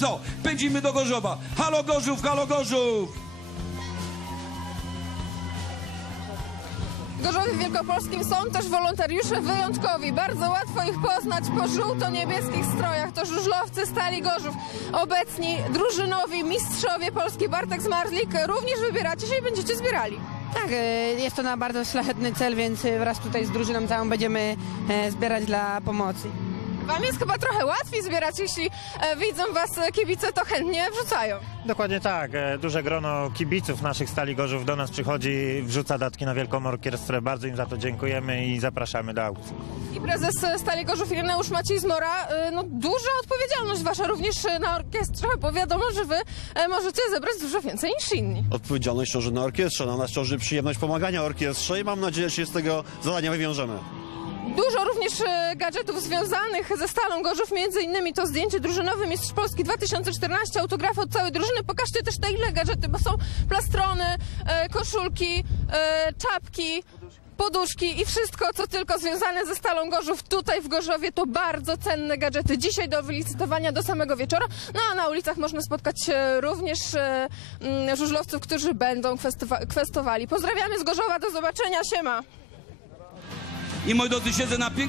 Co? Pędzimy do Gorzowa. Halo Gorzów, halo Gorzów! W Gorzowie Wielkopolskim są też wolontariusze wyjątkowi. Bardzo łatwo ich poznać po żółto-niebieskich strojach. To żużlowcy Stali Gorzów. Obecni drużynowi mistrzowie Polski Bartek Zmarzlik. Również wybieracie się i będziecie zbierali. Tak, jest to na bardzo szlachetny cel, więc wraz tutaj z drużyną całą będziemy zbierać dla pomocy. Wam jest chyba trochę łatwiej zbierać, jeśli widzą was kibice, to chętnie wrzucają. Dokładnie tak. Duże grono kibiców naszych Stali Gorzów do nas przychodzi, wrzuca datki na Wielką Orkiestrę. Bardzo im za to dziękujemy i zapraszamy do aukcji. I prezes Stali Gorzów Ireneusz Maciej Zmora, no duża odpowiedzialność wasza również na orkiestrze, bo wiadomo, że wy możecie zebrać dużo więcej niż inni. Odpowiedzialność ciąży na orkiestrze, na nas ciąży przyjemność pomagania orkiestrze i mam nadzieję, że się z tego zadania wywiążemy. Dużo również gadżetów związanych ze Stalą Gorzów, między innymi to zdjęcie drużynowe Mistrz Polski 2014, autografy od całej drużyny. Pokażcie też te inne gadżety, bo są plastrony, koszulki, czapki, poduszki i wszystko, co tylko związane ze Stalą Gorzów tutaj w Gorzowie. To bardzo cenne gadżety. Dzisiaj do wylicytowania do samego wieczora. No a na ulicach można spotkać również żużlowców, którzy będą kwestowali. Pozdrawiamy z Gorzowa, do zobaczenia, siema! I moi drodzy, siedzę na pięknym